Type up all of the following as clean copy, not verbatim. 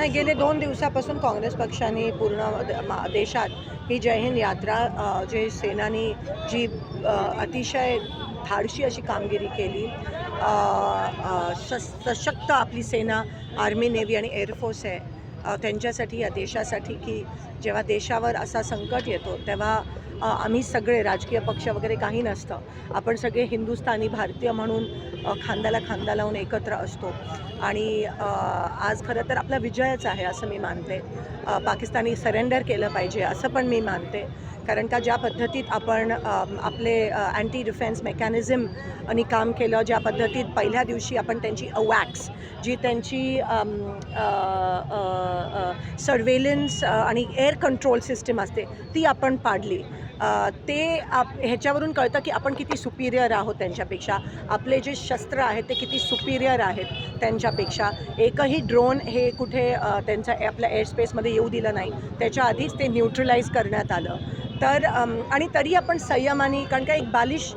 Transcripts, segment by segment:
नाही, गेले 2 दिवसापासून काँग्रेस पक्षाने पूर्ण देशात ही जय हिंद यात्रा जे सेनानी जी अतिशय धाडशी अशी कामगिरी केली, सशक्त आपली सेना, आर्मी, नेव्ही आणि एअरफोर्स आहे त्यांच्यासाठी, या देशासाठी, की जेव्हा देशावर असा संकट येतो तेव्हा आम्ही सगळे राजकीय पक्ष वगैरे काही नसतं, आपण सगळे हिंदुस्थानी भारतीय म्हणून खांद्याला खांदा लावून एकत्र असतो. आणि आज खरं तर आपला विजयच आहे असं मी मानते. पाकिस्तानी सरेंडर केलं पाहिजे असं पण मी मानते, कारण का ज्या पद्धतीत आपण आपले अँटी डिफेन्स मेकॅनिझम आणि काम केलं, ज्या पद्धतीत पहिल्या दिवशी आपण त्यांची अवॅक्स जी त्यांची सर्वेलन्स आणि एअर कंट्रोल सिस्टीम असते ती आपण पाडली. ह्याच्यावरून कळतं की आपण किती सुपिरियर आहोत त्यांच्यापेक्षा, आपले जे शस्त्र आहेत ते किती सुपिरियर आहेत त्यांच्यापेक्षा. एकही ड्रोन हे कुठे त्यांच्या आपल्या एअरस्पेसमध्ये येऊ दिलं नाही, त्याच्या आधीच ते न्यूट्रलाइज करण्यात आलं. तर आणि तरी आपण संयमाने, कारण का एक बालिश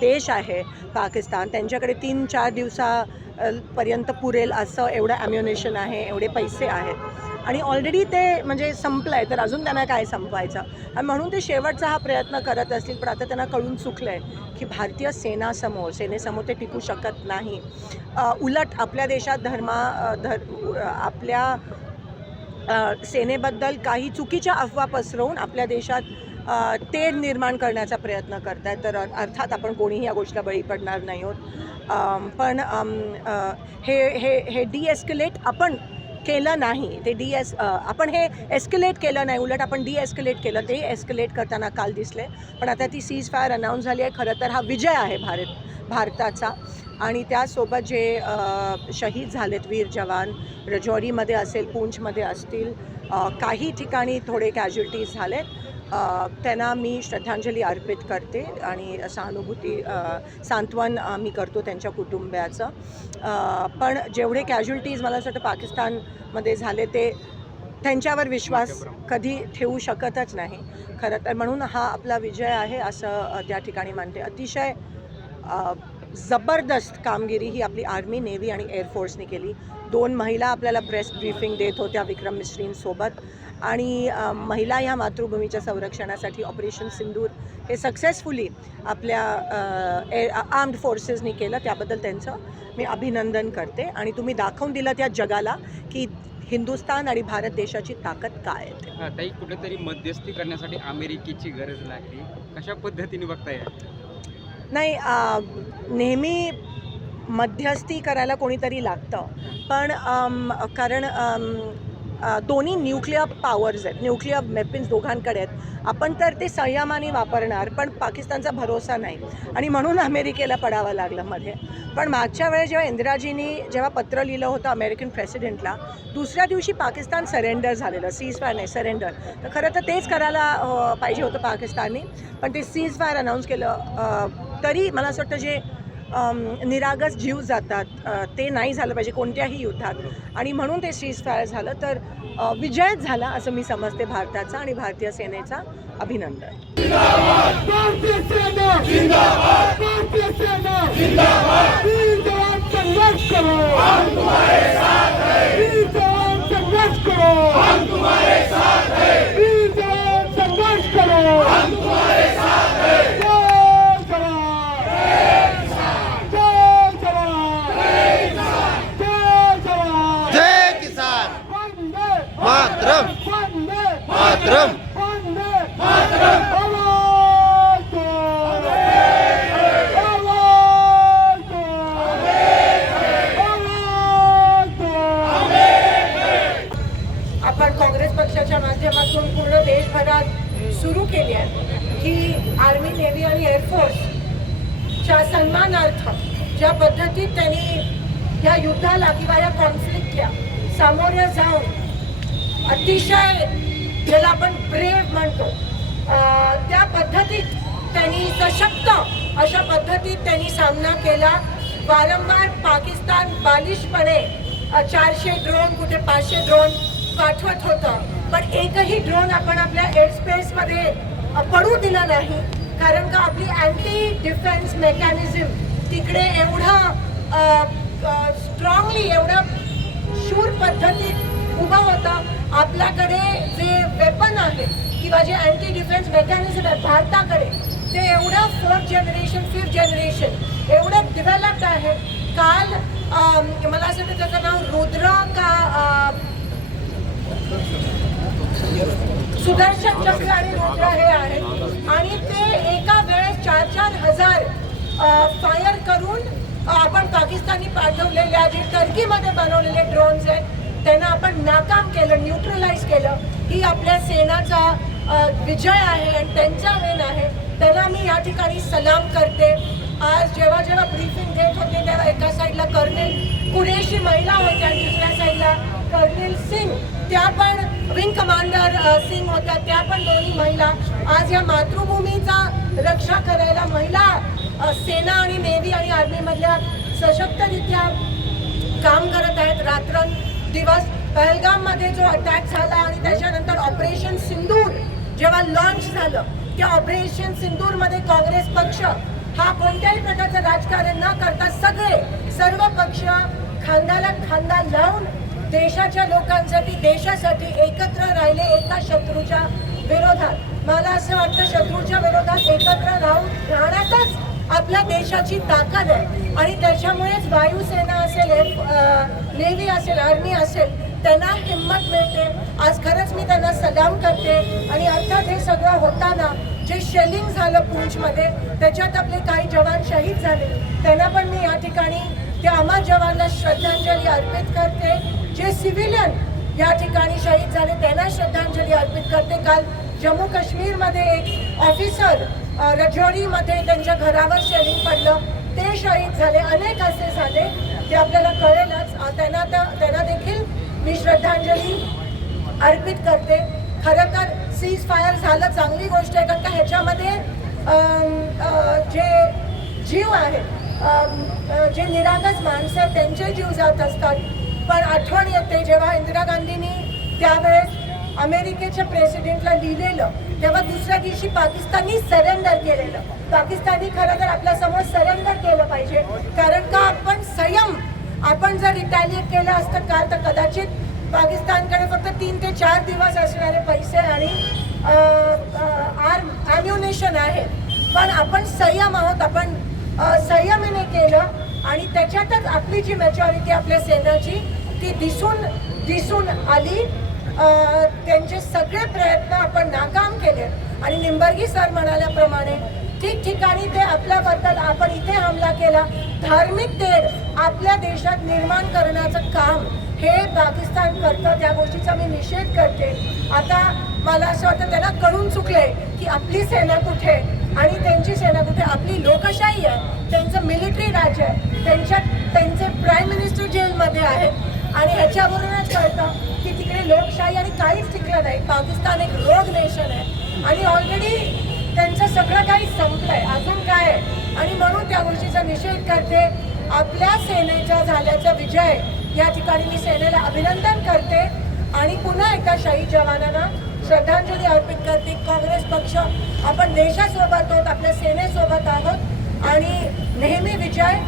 देश आहे पाकिस्तान, त्यांच्याकडे 3-4 दिवसापर्यंत पुरेल असं एवढं ॲम्युनेशन आहे, एवढे पैसे आहेत आणि ऑलरेडी ते म्हणजे संपलं आहे, तर अजून त्यांना काय संपवायचं. आणि म्हणून ते शेवटचा हा प्रयत्न करत असतील, पण आता त्यांना कळून चुकलं आहे की भारतीय सेनेसमोर ते टिकू शकत नाही. उलट आपल्या देशात आपल्या सेनेबद्दल काही चुकीच्या अफवा पसरवून आपल्या देशात तेढ निर्माण करण्याचा प्रयत्न करत आहेत. तर अर्थात आपण कोणीही या गोष्टीला बळी पडणार नाही आहोत. पण हे डिएस्केलेट आपण केलं नाही, आपण हे एस्केलेट केलं नाही, उलट आपण डिएस्केलेट केलं. ते एस्केलेट करताना काल दिसले, पण आता ती सीज फायर अनाऊन्स झाली आहे. खरं तर हा विजय आहे भारताचा. आणि त्यासोबत जे शहीद झालेत वीर जवान, रजौरीमध्ये असेल, पूंछमध्ये असतील, काही ठिकाणी थोडे कॅज्युअल्टीज झालेत, त्यांना मी श्रद्धांजली अर्पित करते आणि सांत्वन मी करतो त्यांच्या कुटुंबियाचं. पण जेवढे कॅज्युअल्टीज मला असं वाटतं पाकिस्तानमध्ये झाले, ते त्यांच्यावर विश्वास कधी ठेवू शकतच नाही खरं तर. म्हणून हा आपला विजय आहे असं त्या ठिकाणी मानते. अतिशय जबरदस्त कामगिरी ही आपली आर्मी, नेव्ही आणि एअरफोर्सने केली. 2 महिला आपल्याला प्रेस ब्रीफिंग देत होत्या विक्रम मिस्रींसोबत. आणि महिला ह्या मातृभूमीच्या संरक्षणासाठी ऑपरेशन सिंदूर हे सक्सेसफुली आपल्या आर्म्ड फोर्सेसनी केलं, त्याबद्दल त्यांचं मी अभिनंदन करते. आणि तुम्ही दाखवून दिलं त्या जगाला की हिंदुस्थान आणि भारत देशाची ताकद काय आहे. ताई, कुठेतरी मध्यस्थी करण्यासाठी अमेरिकेची गरज लागली, कशा पद्धतीने बघताय? नाही, नेहमी मध्यस्थी करायला कोणीतरी लागतं, पण कारण दोन्ही न्यूक्लिअर पॉवर्स आहेत, न्यूक्लिअर वेपन्स दोघांकडे आहेत. आपण तर ते संयमाने वापरणार, पण पाकिस्तानचा भरोसा नाही आणि म्हणून अमेरिकेला पडावं लागलं मध्ये. पण मागच्या वेळेस जेव्हा इंदिराजींनी पत्र लिहिलं होतं अमेरिकन प्रेसिडेंटला, दुसऱ्या दिवशी पाकिस्तान सरेंडर झालेलं, सीज फायर नाही सरेंडर. तर खरं तर तेच करायला पाहिजे होतं पाकिस्तानने, पण ते सीज फायर अनाऊन्स केलं. तरी मला असं वाटतं जे निरागस जीव जातात ते नाही झालं पाहिजे कोणत्याही युद्धात, आणि म्हणून ते सीज फायर झालं. तर विजयच झाला असं मी समजते भारताचा आणि भारतीय सेनेचा. अभिनंदन. आपण काँग्रेस पक्षाच्या माध्यमातून पूर्ण देशभरात सुरू केली आहे की आर्मी, नेव्ही आणि एअरफोर्सच्या सन्मानार्थ ज्या पद्धतीत त्यांनी या युद्धाला किंवा या कॉन्फ्लिक्टला सामोरे जाऊन अतिशय ज्याला आपण ब्रेव म्हणतो त्या पद्धतीत त्यांनी सशक्त अशा पद्धतीत त्यांनी सामना केला. वारंवार पाकिस्तान बालिशपणे 400 ड्रोन, कुठे 500 ड्रोन पाठवत होतं, पण एकही ड्रोन आपण आपल्या एअरस्पेसमध्ये पडू दिला नाही, कारण का आपली अँटी डिफेन्स मेकॅनिझम तिकडे एवढं स्ट्रॉंगली, एवढं शूर पद्धतीत उभा होता. आपल्याकडे जे वेपन आहे किंवा जे अँटी डिफेन्स मेकॅनिझम आहे भारताकडे, ते एवढं 4th जनरेशन 5th जनरेशन एवढं डेव्हलप्ड आहे. काल मला असं वाटतं त्याचं नाव रुद्र का सुदर्शन चक्र आणि रुद्र हे आहे, आणि ते एका वेळेस 4-4 हजार फायर करून आपण पाकिस्तानी पाठवलेल्या जे टर्कीमध्ये बनवलेले ड्रोन्स आहेत त्यांना आपण नाकाम केलं, न्यूट्रलाइज केलं. ही आपल्या सेनाचा विजय आहे आणि त्यांचा वेन आहे. त्यांना मी या ठिकाणी सलाम करते. आज जेव्हा जेव्हा ब्रीफिंग देत होते तेव्हा एका साईडला कर्नल कुरेशी महिला होत्या आणि दुसऱ्या साईडला कर्नल सिंग, त्या पण विंग कमांडर सिंग होत्या, त्या पण दोन्ही महिला. आज या मातृभूमीचा रक्षा करायला महिला सेना आणि नेव्ही आणि आर्मीमधल्या सशक्तरित्या काम करत आहेत रात्रंदिवस. पहलगाममध्ये जो अटॅक झाला आणि त्याच्यानंतर ऑपरेशन सिंदूर जेव्हा लॉन्च झालं, त्या ऑपरेशन सिंदूरमध्ये काँग्रेस पक्ष हा कोणत्याही प्रकारचं राजकारण न करता सर्व पक्ष खांद्याला खांदा लावून देशाच्या लोकांसाठी, देशासाठी एकत्र राहिले एका शत्रूच्या विरोधात. मला असं वाटतं शत्रूच्या विरोधात एकत्र राहण्यातच आपल्या देशाची ताकद आहे आणि त्याच्यामुळेच वायुसेना असेल, नेव्ही असेल, आर्मी असेल, त्यांना हिंमत मिळते. आज खरंच मी त्यांना सलाम करते. आणि अर्थात हे सगळं होताना जे शेलिंग झालं पूंछमध्ये, त्याच्यात आपले काही जवान शहीद झाले, त्यांना पण मी या ठिकाणी त्या अमर जवानला श्रद्धांजली अर्पित करते. जे सिव्हिलियन या ठिकाणी शहीद झाले त्यांना श्रद्धांजली अर्पित करते. काल जम्मू काश्मीरमध्ये एक ऑफिसर रजौरीमध्ये त्यांच्या घरावर शेलिंग पडलं, ते शहीद झाले. अनेक असे झाले, ते आपल्याला कळेलच. त्यांना देखील मी श्रद्धांजली अर्पित करते. खरं तर सीज फायर झालं चांगली गोष्ट आहे, कारण का ह्याच्यामध्ये जे जीव आहेत, जे निरागस माणसं आहेत त्यांचे जीव जात असतात. पण आठवण येते जेव्हा इंदिरा गांधींनी त्यावेळेस अमेरिकेच्या प्रेसिडेंटला लिहिलेलं, तेव्हा दुसऱ्या दिवशी पाकिस्ताननी सरेंडर केलेलं. पाकिस्तानी खरं तर आपल्यासमोर सरेंडर केलं पाहिजे, कारण का आपण जर रिटॅलिएट केलं असतं का तर कदाचित पाकिस्तानकडे फक्त 3 ते 4 दिवस असणारे पैसे आणि ॲम्युनेशन आहे. पण आपण संयम आहोत, आपण संयमाने केलं आणि त्याच्यातच आपली जी मॅच्युरिटी आपल्या सेनेची ती दिसून आली. त्यांचे सगळे प्रयत्न आपण नाकाम केले आणि निंबर्गी सर म्हणाल्याप्रमाणे ठिकठिकाणी ते आपल्याबद्दल आपण इथे हमला केला. धार्मिक तेढ आपल्या देशात निर्माण करण्याचं काम हे पाकिस्तान करतं, त्या गोष्टीचा मी निषेध करते. आता मला असं वाटतं त्यांना कळून चुकलंय की आपली सेना कुठे आणि त्यांची सेना कुठे. आपली लोकशाही आहे, त्यांचं मिलिटरी राज्य आहे, त्यांचे प्राईम मिनिस्टर जेलमध्ये आहेत आणि ह्याच्यावरूनच कळतं की तिकडे लोकशाही आणि काहीच टिकलं नाही. पाकिस्तान एक रोग नेशन आहे आणि ऑलरेडी त्यांचं सगळं काही संपलंय, अजून काय आहे. आणि म्हणून त्या गोष्टीचा निषेध करते. आपल्या सेनेचा झाल्याचा विजय या ठिकाणी मी सेनेला अभिनंदन करते आणि पुन्हा एकदा शहीद जवानांना श्रद्धांजली अर्पित करते. काँग्रेस पक्ष आपण देशासोबत आहोत, आपल्या सेनेसोबत आहोत आणि नेहमी विजय